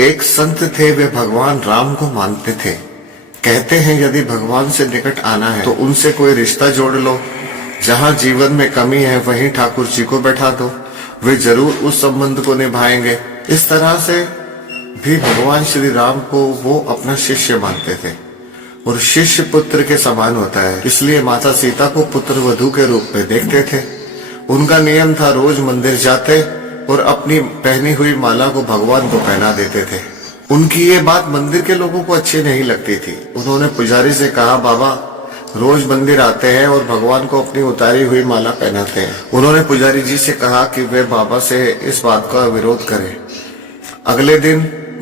एक संत थे, वे भगवान राम को मानते थे। कहते हैं यदि भगवान से निकट आना है तो उनसे कोई रिश्ता जोड़ लो। जहाँ जीवन में कमी है वहीं ठाकुर जी को बैठा दो, वे जरूर उस संबंध को निभाएंगे। इस तरह से भी भगवान श्री राम को वो अपना शिष्य मानते थे और शिष्य पुत्र के समान होता है, इसलिए माता सीता को पुत्र वधू के रूप में देखते थे। उनका नियम था रोज मंदिर जाते और अपनी पहनी हुई माला को भगवान को पहना देते थे। उनकी ये बात मंदिर के लोगों को अच्छी नहीं लगती थी। उन्होंने पुजारी से कहा, बाबा रोज मंदिर आते हैं और भगवान को अपनी उतारी हुई माला पहनाते हैं। उन्होंने पुजारी जी से कहा कि वे बाबा से इस बात का विरोध करें। अगले दिन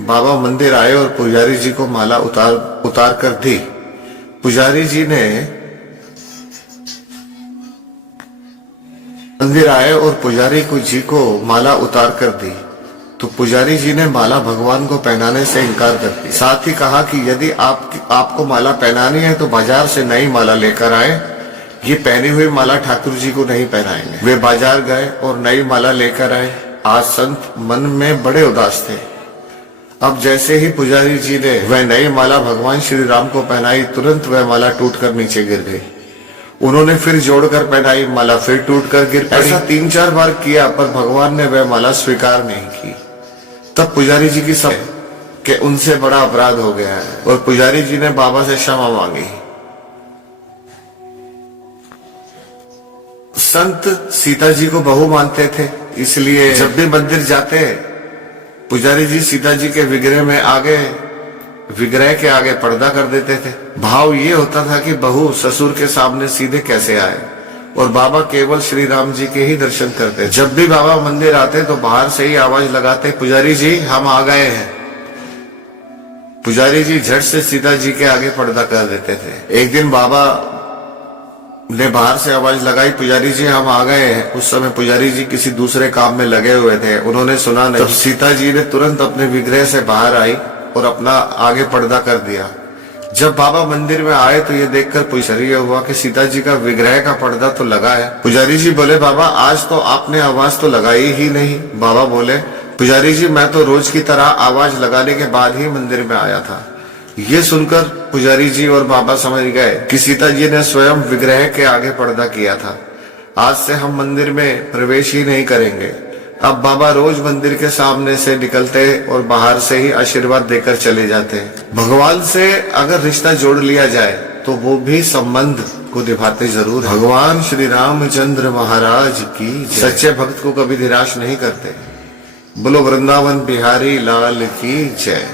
बाबा मंदिर आए और पुजारी जी को माला उतार कर दी। पुजारी जी ने मंदिर आए और पुजारी जी को माला उतार कर दी तो पुजारी जी ने माला भगवान को पहनाने से इनकार कर दिया। साथ ही कहा कि यदि आपको माला पहनानी है तो बाजार से नई माला लेकर आए, ये पहनी हुई माला ठाकुर जी को नहीं पहनाएंगे। वे बाजार गए और नई माला लेकर आए। आज संत मन में बड़े उदास थे। अब जैसे ही पुजारी जी ने वह नई माला भगवान श्री राम को पहनाई, तुरंत वह माला टूटकर नीचे गिर गई। उन्होंने फिर जोड़कर पहनाई, माला फिर टूटकर गिर पड़ी। ऐसा 3-4 बार किया पर भगवान ने वह माला स्वीकार नहीं की। तब पुजारी जी की समझ कि उनसे बड़ा अपराध हो गया है और पुजारी जी ने बाबा से क्षमा मांगी। संत सीता जी को बहू मानते थे, इसलिए जब भी मंदिर जाते पुजारी जी सीता जी के विग्रह के आगे पर्दा कर देते थे। भाव ये होता था कि बहू ससुर के सामने सीधे कैसे आए और बाबा केवल श्री राम जी के ही दर्शन करते। जब भी बाबा मंदिर आते तो बाहर से ही आवाज लगाते, पुजारी जी हम आ गए हैं। पुजारी जी झट से सीता जी के आगे पर्दा कर देते थे। एक दिन बाबा ने बाहर से आवाज लगाई, पुजारी जी हम आ गए हैं। उस समय पुजारी जी किसी दूसरे काम में लगे हुए थे, उन्होंने सुना नहीं। तब सीता जी ने तुरंत अपने विग्रह से बाहर आई और अपना आगे पर्दा कर दिया। जब बाबा मंदिर में आए तो ये देखकर पुजारी हुआ कि सीता जी का विग्रह का पर्दा तो लगा है। पुजारी जी बोले, बाबा आज तो आपने आवाज तो लगाई ही नहीं। बाबा बोले, पुजारी जी मैं तो रोज की तरह आवाज लगाने के बाद ही मंदिर में आया था। ये सुनकर पुजारी जी और बाबा समझ गए कि सीता जी ने स्वयं विग्रह के आगे पर्दा किया था। आज से हम मंदिर में प्रवेश ही नहीं करेंगे। अब बाबा रोज मंदिर के सामने से निकलते और बाहर से ही आशीर्वाद देकर चले जाते। भगवान से अगर रिश्ता जोड़ लिया जाए तो वो भी संबंध को निभाते जरूर है। भगवान श्री रामचंद्र महाराज की सच्चे भक्त को कभी निराश नहीं करते। बोलो वृंदावन बिहारी लाल की जय।